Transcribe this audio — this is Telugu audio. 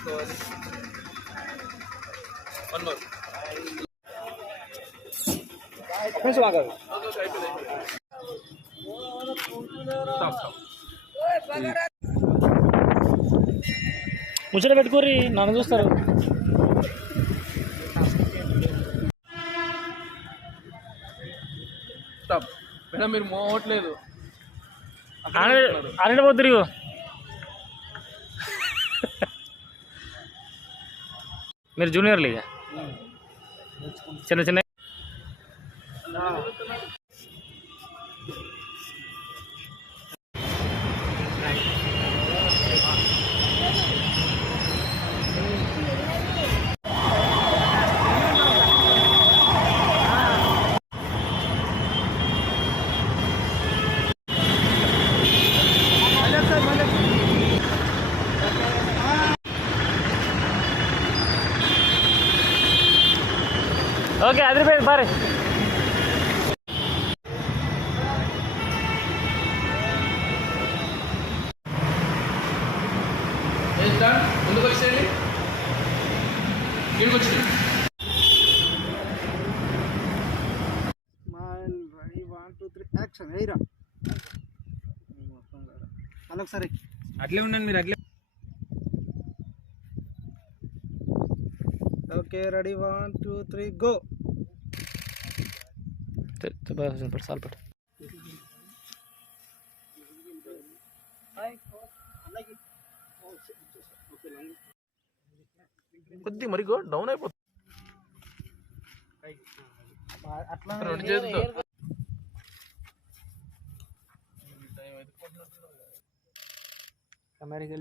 తీసుకోవాలి. One more. ముచ్చట పెట్టుకోరి నన్ను చూస్తారు. మేడం మీరు మోవట్లేదు. అరటి పోతురు మీరు జూనియర్లు ఇక చిన్న చిన్న. ఓకే అదిరిపోయింది బారే. ముందుకు వచ్చేయండి. ఇంటికి వచ్చి ఒకసారి అట్లే ఉండండి మీరు అట్లే. Okay ready 1 2 3 go. సాల్ పెట్ట కొద్ది మరి డౌన్ అయిపోతుంది. అట్లా రెండు చేతులతో అమెరికా